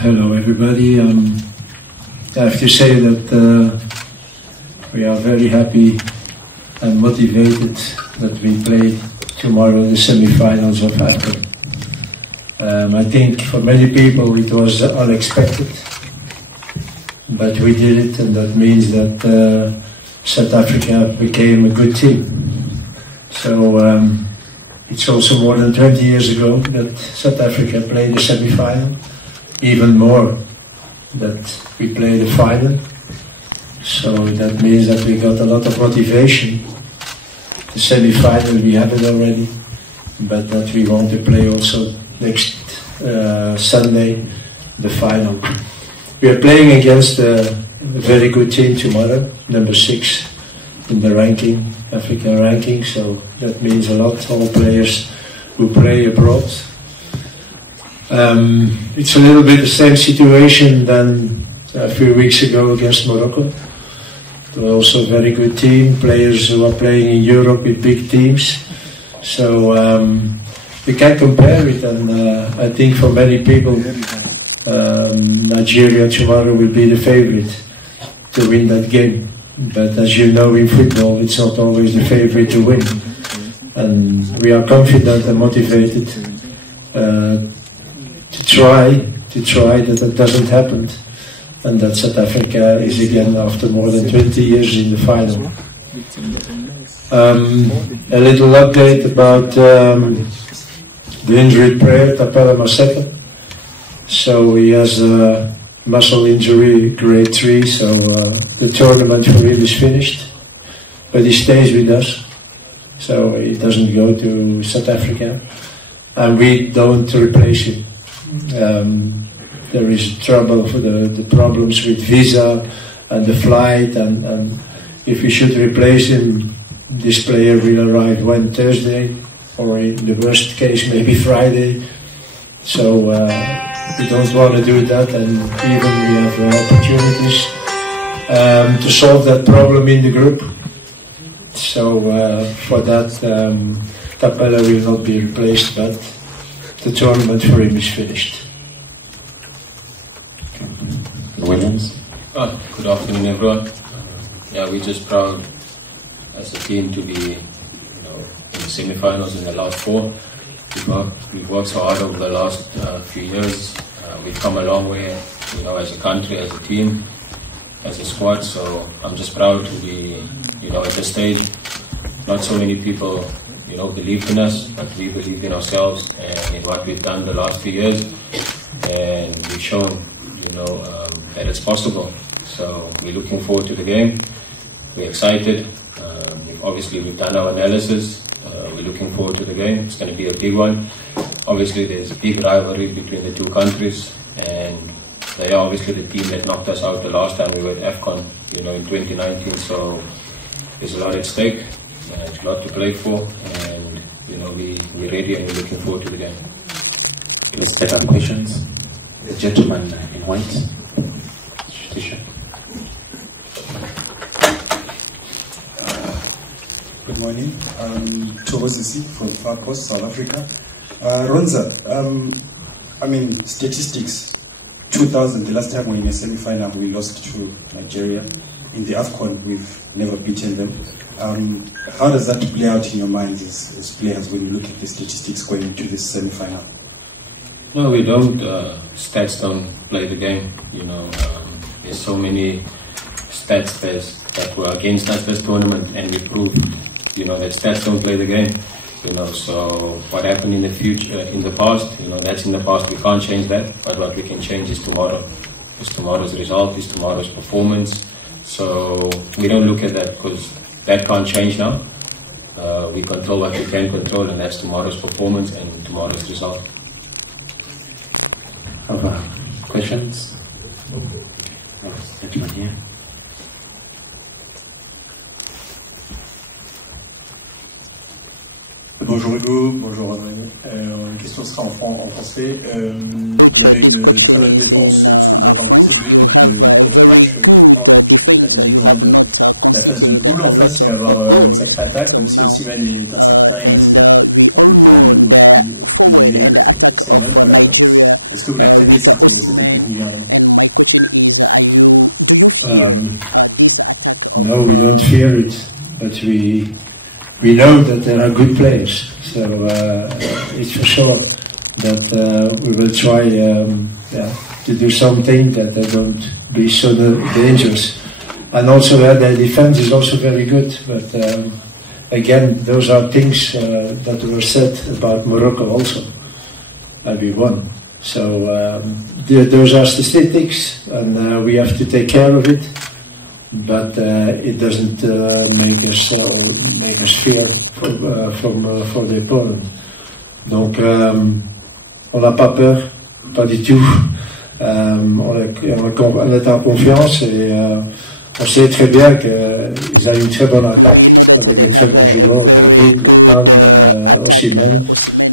Hello everybody. I have to say that we are very happy and motivated that we play tomorrow the semi-finals of AFCON. I think for many people it was unexpected, but we did it, and that means that South Africa became a good team. So it's also more than 20 years ago that South Africa played the semi-final. Even more that we played the final. So that means that we got a lot of motivation. The semi-final we have it already, but that we want to play also next Sunday the final. We are playing against a very good team tomorrow, number 6 in the ranking, African ranking, so that means a lot, all players who play abroad. It's a little bit the same situation than a few weeks ago against Morocco. They're also a very good team, players who are playing in Europe with big teams. So we can compare it, and I think for many people Nigeria tomorrow will be the favorite to win that game. But as you know, in football it's not always the favorite to win. And we are confident and motivated to try that it doesn't happen, and that South Africa is again after more than 20 years in the final. A little update about the injured player Thapelo Maseko. So he has a muscle injury grade 3, so the tournament for him is finished, but he stays with us, so he doesn't go to South Africa, and we don't replace him. There is trouble for the problems with visa and the flight, and if we should replace him, this player will arrive on Thursday, or in the worst case maybe Friday. So we don't want to do that, and even we have opportunities to solve that problem in the group. So for that, Thapelo will not be replaced, but the tournament for him is finished. Williams. Good afternoon, everyone. Yeah, we're just proud as a team to be, in the semi-finals in the last 4. We've worked so hard over the last few years. We've come a long way, as a country, as a team, as a squad. So I'm just proud to be, at this stage. Not so many people believed in us, but we believed in ourselves and in what we've done the last few years, and we've shown, that it's possible. So we're looking forward to the game. We're excited. Obviously, we've done our analysis. We're looking forward to the game. It's going to be a big one. Obviously, there's a big rivalry between the two countries, and they are obviously the team that knocked us out the last time we were at AFCON, in 2019. So there's a lot at stake. There's a lot to play for, and we're ready and we're looking forward to the game. Let's take up questions. The gentleman in white. Good morning. Tobosisi from Far Coast, South Africa. Ronza, statistics. 2000, the last time we were in a semi-final, we lost to Nigeria. In the AFCON, we've never beaten them. How does that play out in your minds as players when you look at the statistics going into this semi-final? No, we don't. Stats don't play the game. There's so many stats that were against us this tournament, and we proved, that stats don't play the game. So what happened in the future, in the past, that's in the past. We can't change that. But what we can change is tomorrow. Is tomorrow's result, is tomorrow's performance. So we don't look at that because that can't change now. We control what we can control, and that's tomorrow's performance and tomorrow's result. Other questions? Gentleman here. Bonjour Hugo, bonjour Adrien. Une question sera en français. Vous avez une très bonne défense puisque vous avez encaissé de but depuis 4 matchs. La deuxième journée de la phase de poule. En face, il va y avoir une sacrée attaque, même si Osimhen est incertain. Il reste Lopan, Moffi, Foutelier, Simon. Voilà. Est-ce que vous la craignez cette attaque nigériane? No, we don't fear it, but we know that there are good players, so it's for sure that we will try to do something that they don't be so dangerous. And also their defense is also very good, but again, those are things that were said about Morocco also, and we won. So those are statistics, and we have to take care of it. But it doesn't make us fear for the opponent. Donc on n'a pas peur, pas du tout. On est en confiance et on sait très bien qu'ils ont une très bonne attaque avec des très bons joueurs, David, Lopan, Osimhen.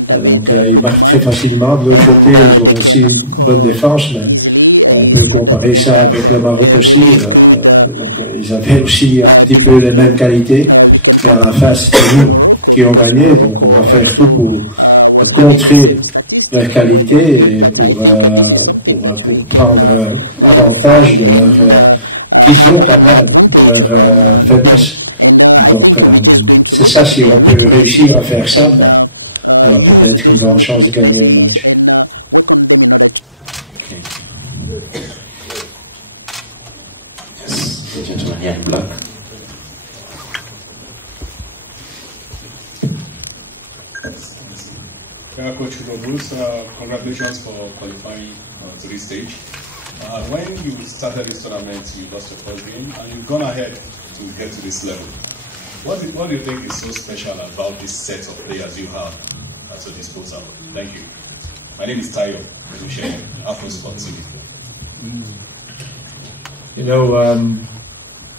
Donc ils marquent très facilement. De l'autre côté, ils ont aussi une bonne défense, mais on peut comparer ça avec le Maroc aussi. Donc ils avaient aussi un petit peu les mêmes qualités, mais à la fin c'est nous qui ont gagné. Donc on va faire tout pour contrer leurs qualités et pour prendre avantage de leur qu'ils ont quand même de leur faiblesse. Donc c'est ça, si on peut réussir à faire ça, ben, on a peut-être une grande chance de gagner le match. Yes, the gentleman here in black. Coach Hugo Bruce, congratulations for qualifying to this stage. When you started this tournament, you lost your first game, and you've gone ahead to get to this level. What do you think is so special about this set of players you have at your disposal? Thank you. My name is Tayo Mushe, Afro Sport TV. You know,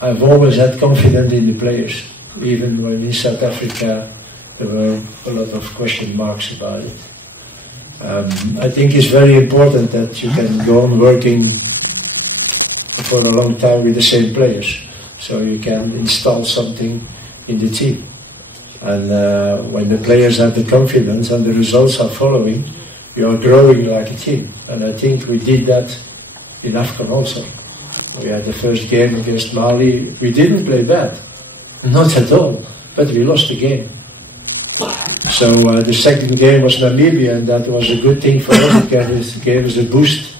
I've always had confidence in the players, even when in South Africa there were a lot of question marks about it. I think it's very important that you can go on working for a long time with the same players, so you can install something in the team. And when the players have the confidence and the results are following, you are growing like a team. And I think we did that in AFCON also. We had the first game against Mali. We didn't play bad, not at all, but we lost the game. So the second game was Namibia, and that was a good thing for us. It gave us a boost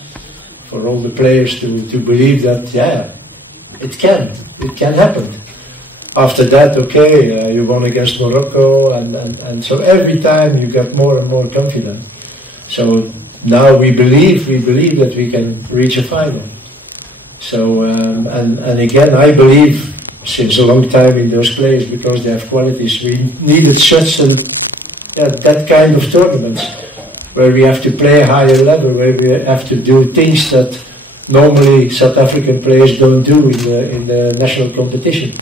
for all the players to believe that, yeah, it can happen. After that, okay, you won against Morocco, and so every time you got more and more confident. So now we believe that we can reach a final. So and again, I believe since a long time in those players because they have qualities. We needed such that kind of tournaments where we have to play a higher level, where we have to do things that normally South African players don't do in the national competition.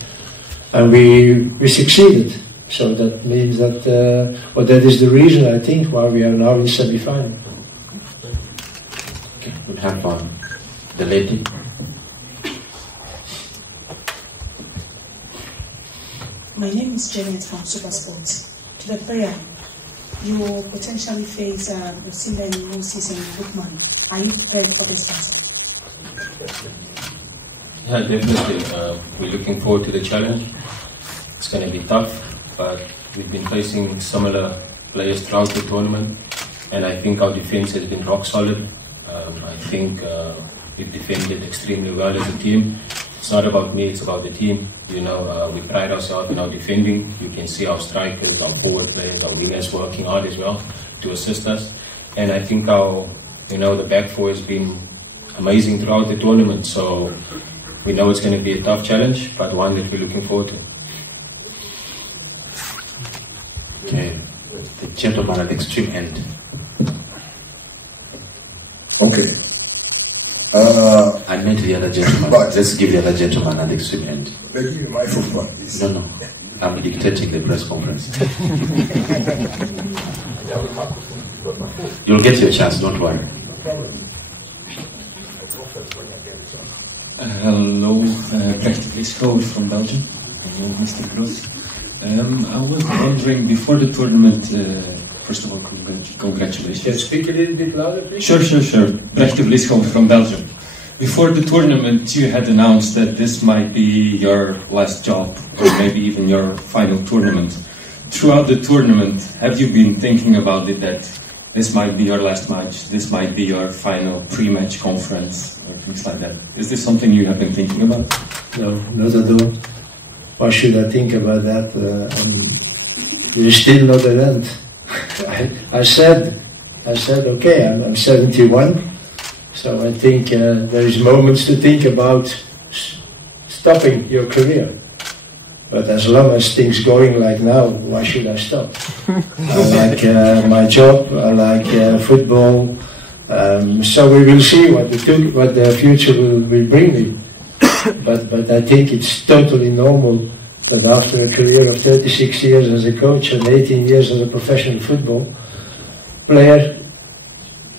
And we succeeded. So that means that, that is the reason, I think, why we are now in semi-final. Okay, we have the lady. My name is Janet from Super Sports. To the player, you will potentially face Osimhen, Moses, and Lookman. Are you prepared for this task? Yeah, definitely. We're looking forward to the challenge. It's going to be tough, but we've been facing similar players throughout the tournament, and I think our defense has been rock solid. I think we've defended extremely well as a team. It's not about me, it's about the team. You know, we pride ourselves in our defending. You can see our strikers, our forward players, our wingers working hard as well to assist us. And I think the back four has been amazing throughout the tournament. So we know it's going to be a tough challenge, but one that we're looking forward to. Okay, the gentleman at the extreme end. Okay. I meant the other gentleman. Let's give the other gentleman at the extreme end. They give you my phone, please. No. I'm dictating the press conference. You'll get your chance, don't worry. Hello, practically Schouwer from Belgium. Hello, Mr. Gross. I was wondering, before the tournament, first of all, congratulations. Can you speak a little bit louder, please? Sure. Practically Schouwer from Belgium. Before the tournament, you had announced that this might be your last job, or maybe even your final tournament. Throughout the tournament, have you been thinking about it, that this might be your last match, this might be your final pre-match conference, or things like that? Is this something you have been thinking about? No, not at all. Why should I think about that? There's still not an end. I said, okay, I'm 71, so I think there is moments to think about stopping your career. But as long as things going like now, why should I stop? I like my job, I like football, so we will see what the future will bring me. But I think it's totally normal that after a career of 36 years as a coach and 18 years as a professional football player,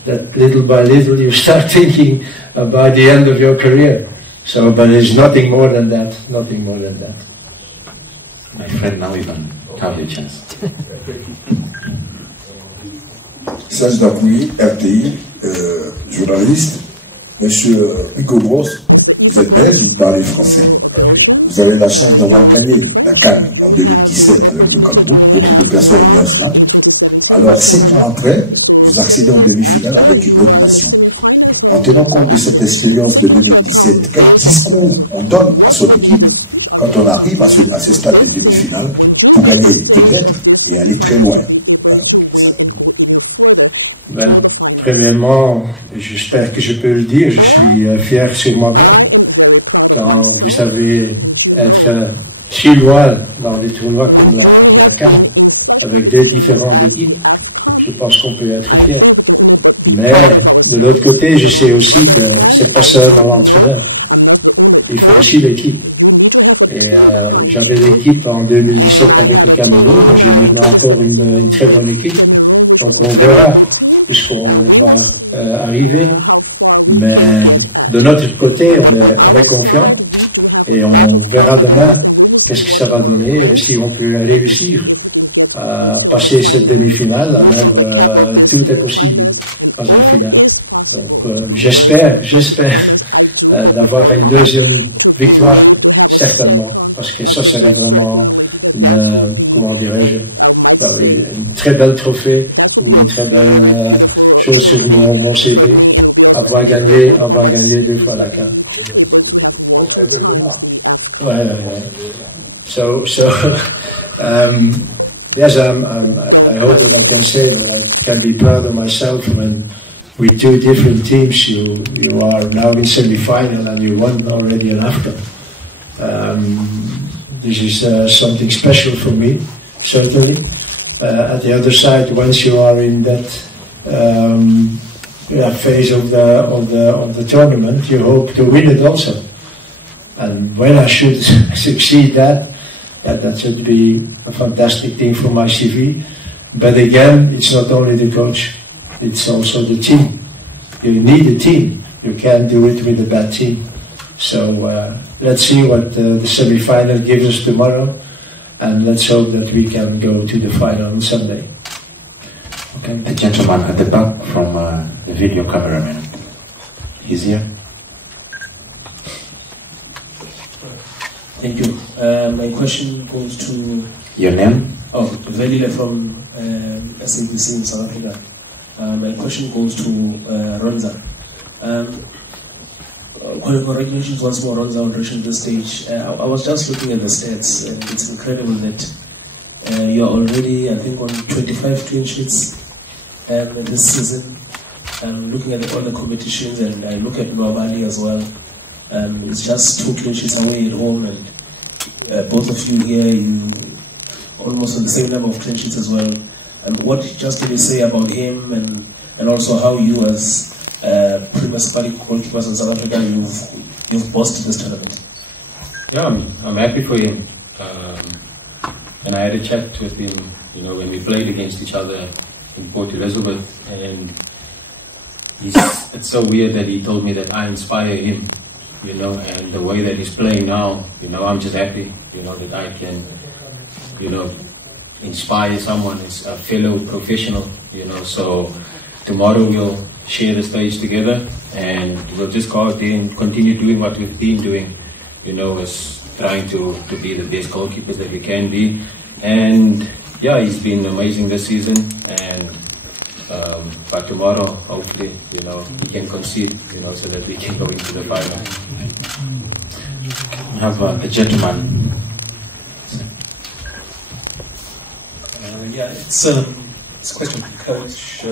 that little by little you start thinking about the end of your career. So, but it's nothing more than that, nothing more than that. My friend, now you can have your chance. Serge Dapouy, RTI, journaliste. Monsieur Hugo Bross, vous êtes belge, vous parlez français. Vous avez la chance d'avoir gagné la CAN en 2017 avec le Cameroun. Beaucoup de personnes ignorent cela. Alors, 7 ans après, vous accédez en demi-finale avec une autre nation. En tenant compte de cette expérience de 2017, quel discours on donne à son équipe quand on arrive à ce stade de demi-finale pour gagner peut-être et aller très loin? Voilà, c'est ça. Ben, premièrement, j'espère que je peux le dire, je suis fier sur moi-même. Quand vous savez être si loin dans des tournois comme la CAN, avec deux différentes équipes, je pense qu'on peut être fier. Mais de l'autre côté, je sais aussi que c'est pas seulement l'entraîneur. Il faut aussi l'équipe. Et j'avais l'équipe en 2017 avec le Cameroun, j'ai maintenant encore une très bonne équipe. Donc on verra où ce qu'on va arriver. Mais de notre côté, on est confiant et on verra demain qu'est-ce que ça va donner et si on peut réussir à passer cette demi-finale. Alors tout est possible dans un final. Donc j'espère d'avoir une deuxième victoire, certainement, parce que ça serait vraiment une, comment dirais-je, une très belle trophée ou une très belle chose sur mon CV. Avoir gagné 2 fois la CAN. Ouais. So yes, I hope that I can say that I can be proud of myself when with 2 different teams you are now in semi-final and you won already an AFCON. This is something special for me, certainly. At the other side, once you are in that phase of the tournament, you hope to win it also. And when I should succeed that should be a fantastic thing for my CV. But again, it's not only the coach, it's also the team. You need a team. You can't do it with a bad team. So let's see what the semi-final gives us tomorrow, and let's hope that we can go to the final on Sunday. Okay, the gentleman at the back from the video cameraman. He's here. Thank you. My question goes to... Your name? Oh, Velile from SABC in South Africa. My question goes to Ronza. Congratulations once more, Ronza, on reaching this stage. I was just looking at the stats, and it's incredible that you're already, I think, on 25 clean sheets this season. I'm looking at all the competitions, and I look at Nwabali as well. It's just 2 clean sheets away at home, and both of you here, you almost on the same number of clean sheets as well. What just can you say about him, and also how you as Premier Safaricom goalkeepers in South Africa, you've bossed this tournament? Yeah, I'm happy for him. and I had a chat with him, you know, when we played against each other in Port Elizabeth, and it's so weird that he told me that I inspire him, you know, and the way that he's playing now, you know, I'm just happy, you know, that I can, you know, inspire someone as a fellow professional, you know. So tomorrow we'll share the stage together, and we'll just go out there and continue doing what we've been doing, you know, as trying to be the best goalkeepers that we can be. And yeah, he's been amazing this season, and but tomorrow, hopefully, you know, he can concede, you know, so that we can go into the final. We have a gentleman. Yeah, it's a question for the coach.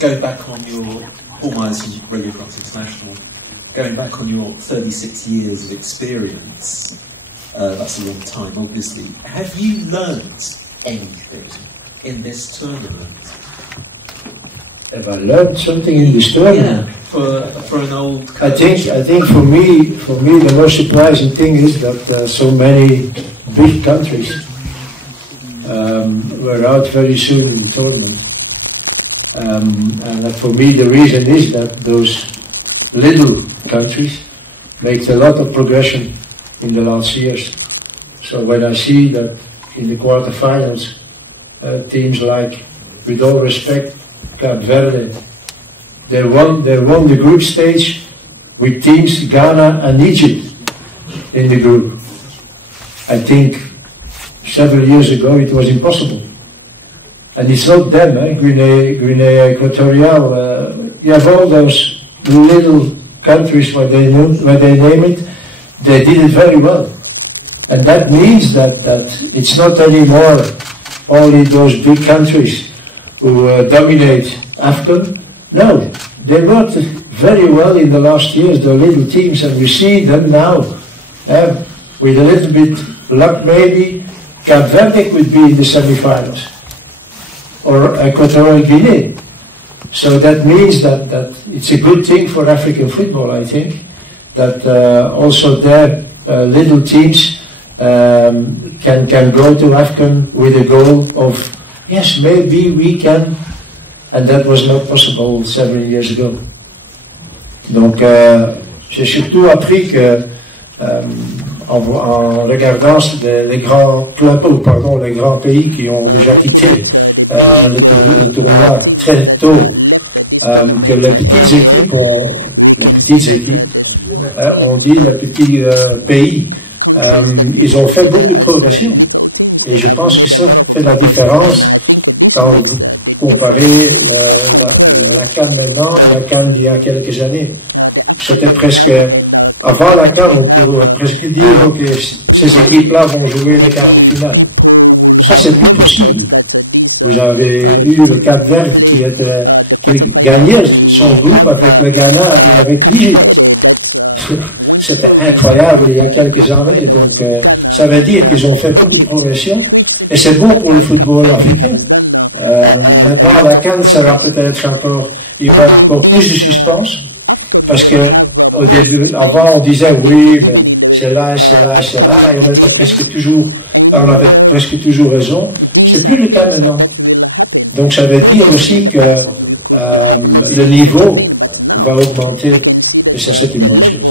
Going back on your, Paul Myers from Radio France International, going back on your 36 years of experience, that's a long time, obviously. Have you learned anything in this tournament? Have I learned something in this tournament? Yeah, for an old coach. I think for me the most surprising thing is that so many big countries were out very soon in the tournament, and that for me the reason is that those little countries make a lot of progression in the last years. So when I see that in the quarterfinals, teams like, with all respect, Cape Verde, they won the group stage with teams Ghana and Egypt in the group. I think several years ago it was impossible. And it's not them, Guinea Equatorial. You have all those little countries, what they name it, they did it very well. And that means that it's not anymore only those big countries who dominate AFCON. No, they worked very well in the last years, the little teams, and we see them now. With a little bit luck maybe, Cape Verde could be in the semi-finals, or Equatorial Guinea. So that means that it's a good thing for African football, I think, that also their little teams can go to AFCON with a goal of, yes, maybe we can, and that was not possible 7 years ago. Donc j'ai surtout appris que en regardant les grands clubs, ou pardon, les grands pays qui ont déjà quitté le tournoi très tôt, que les petites équipes, on dit les petits pays, ils ont fait beaucoup de progression. Et je pense que ça fait la différence quand vous comparez la CAN maintenant à la CAN d'il y a quelques années. C'était presque, avant la CAN, on pourrait presque dire que ces équipes-là vont jouer les quarts de finale. Ça, c'est plus possible. Vous avez eu le Cap Vert qui gagnait son groupe avec le Ghana et avec l'Égypte. C'était incroyable il y a quelques années. Donc, ça veut dire qu'ils ont fait beaucoup de progression. Et c'est bon pour le football africain. Maintenant, la CAN sera peut-être encore, il y aura encore plus de suspense. Parce que, au début, avant, on disait, oui, mais c'est là, c'est là, c'est là. Et on avait presque toujours raison. C'est plus le cas maintenant. Donc, ça veut dire aussi que, le niveau va augmenter. Et ça, c'est une bonne chose.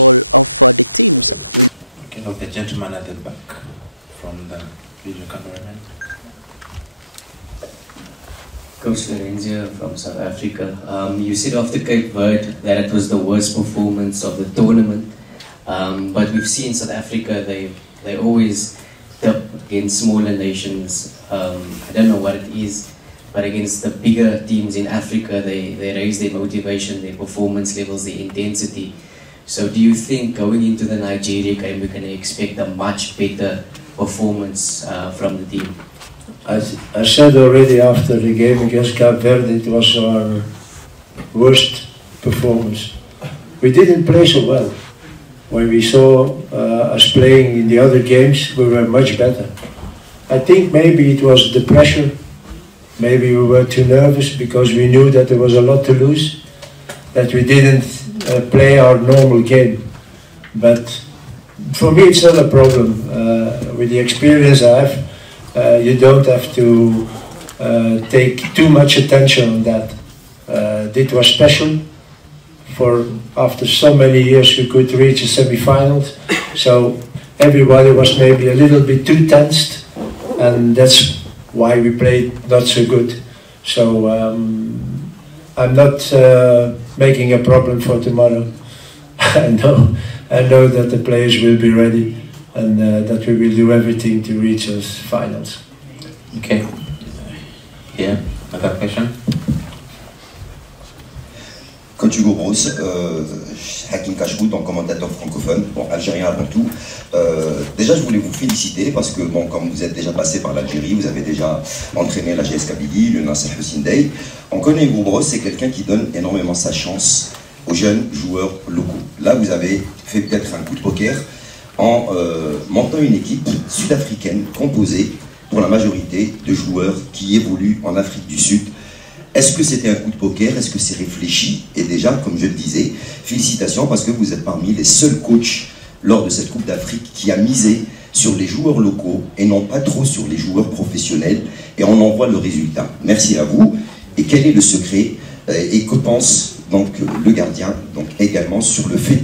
Okay, now the gentleman at the back from the video cameraman. Coach Lorenzia from South Africa. You said after Cape Verde that it was the worst performance of the tournament, but we've seen South Africa, they always dip against smaller nations. I don't know what it is, but against the bigger teams in Africa, they raise their motivation, their performance levels, their intensity. So do you think going into the Nigeria game, we're going to expect a much better performance from the team? As I said already after the game against Cape Verde, it was our worst performance. We didn't play so well. When we saw us playing in the other games, we were much better. I think maybe it was the pressure. Maybe we were too nervous because we knew that there was a lot to lose, that we didn't play our normal game. But for me, it's not a problem. With the experience I have, you don't have to take too much attention on that. It was special. After so many years we could reach the semi-finals, so everybody was maybe a little bit too tensed, and that's why we played not so good. So I'm not making a problem for tomorrow. I know that the players will be ready, and that we will do everything to reach us finals. Okay. Here, another question. Coach Hugo Broos, Hakim Kachbout en commentateur francophone, bon, algérien avant tout. Déjà, je voulais vous féliciter parce que, bon, comme vous êtes déjà passé par l'Algérie, vous avez déjà entraîné la GS Kabylie, le Nasser Hussein Dey. On connaît Hugo Broos, c'est quelqu'un qui donne énormément sa chance aux jeunes joueurs locaux. Là, vous avez fait peut-être un coup de poker en montant une équipe sud-africaine composée pour la majorité de joueurs qui évoluent en Afrique du Sud. Est-ce que c'était un coup de poker? Est-ce que c'est réfléchi? Et déjà, comme je le disais, félicitations parce que vous êtes parmi les seuls coachs lors de cette Coupe d'Afrique qui a misé sur les joueurs locaux et non pas trop sur les joueurs professionnels. Et on en voit le résultat. Merci à vous. Et quel est le secret? Et que pense donc le gardien donc également sur le fait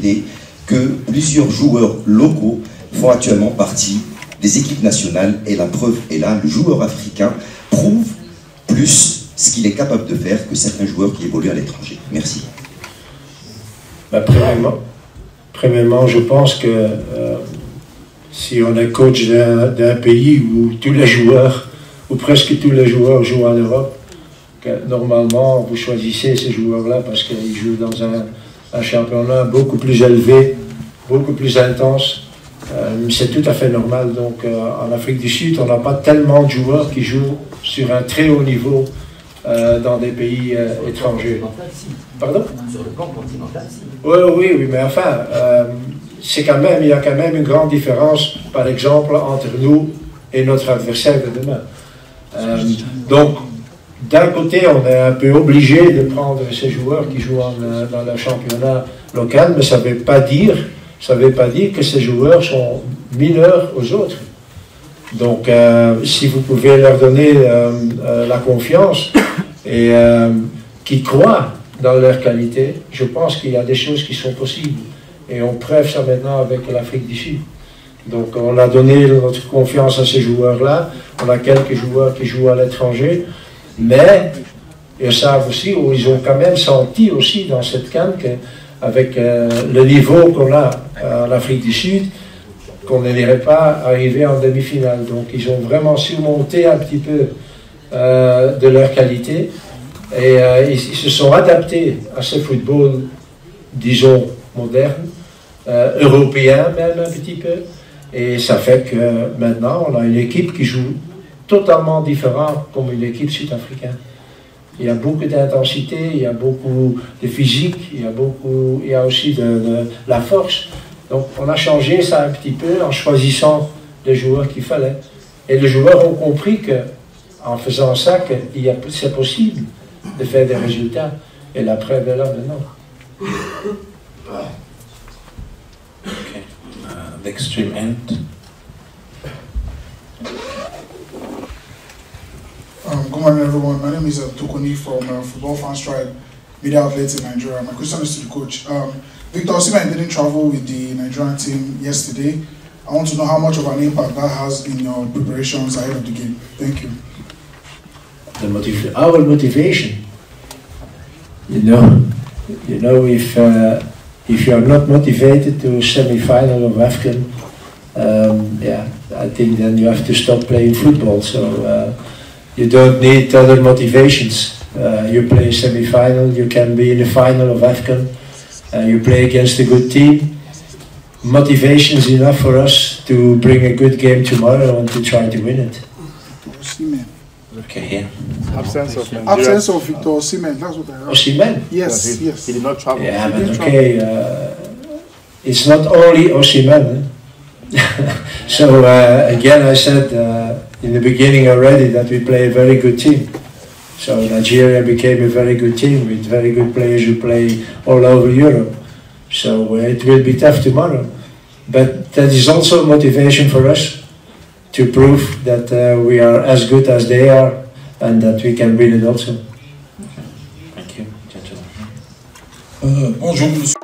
que plusieurs joueurs locaux font actuellement partie des équipes nationales? Et la preuve est là, le joueur africain prouve plus ce qu'il est capable de faire que certains joueurs qui évoluent à l'étranger. Merci. Premièrement, je pense que si on est coach d'un pays où tous les joueurs, ou presque tous les joueurs jouent en Europe, que normalement vous choisissez ces joueurs-là parce qu'ils jouent dans un championnat beaucoup plus élevé, beaucoup plus intense. C'est tout à fait normal. Donc en Afrique du Sud, on n'a pas tellement de joueurs qui jouent sur un très haut niveau dans des pays étrangers. Pardon? Sur le plan continental, oui, mais enfin, il y a quand même une grande différence, par exemple, entre nous et notre adversaire de demain. Donc, d'un côté, on est un peu obligé de prendre ces joueurs qui jouent dans le championnat local, mais ça ne veut pas dire que ces joueurs sont mineurs aux autres. Donc, si vous pouvez leur donner la confiance et qu'ils croient dans leur qualité, je pense qu'il y a des choses qui sont possibles. Et on preuve ça maintenant avec l'Afrique du Sud. Donc, on a donné notre confiance à ces joueurs-là. On a quelques joueurs qui jouent à l'étranger, mais ils savent aussi, ou ils ont quand même senti aussi dans cette CAN qu'avec le niveau qu'on a en Afrique du Sud, qu'on n'irait pas arriver en demi-finale. Donc ils ont vraiment surmonté un petit peu de leur qualité et ils se sont adaptés à ce football, disons, moderne, européen même un petit peu. Et ça fait que maintenant on a une équipe qui joue totalement différente comme une équipe sud-africaine. Il y a beaucoup d'intensité, il y a beaucoup de physique, il y a aussi de la force. Donc on a changé ça un petit peu en choisissant les joueurs qu'il fallait. Et les joueurs ont compris qu'en faisant ça, c'est possible de faire des résultats. Et la preuve est là maintenant. Okay. The extreme end. Good morning, everyone. My name is Tokoni from Football Fans Tribe Media Outlets in Nigeria. My question is to the coach. Victor Osimhen didn't travel with the Nigerian team yesterday. I want to know how much of an impact that has in your preparations ahead of the game. Thank you. Our motivation. You know, if you are not motivated to semi-final of AFCON, I think then you have to stop playing football. So you don't need other motivations. You play semi-final, you can be in the final of AFCON. You play against a good team. Motivation is enough for us to bring a good game tomorrow and to try to win it. Okay, here. Absence of Victor Osimhen, that's what I heard. Osimhen? Yes. He did not travel. Yeah, but okay, it's not only Osimhen. So again, I said in the beginning already that we play a very good team. So Nigeria became a very good team with very good players who play all over Europe. So it will be tough tomorrow. But that is also motivation for us to prove that we are as good as they are and that we can win it also. Thank you, gentlemen. Bonjour, monsieur.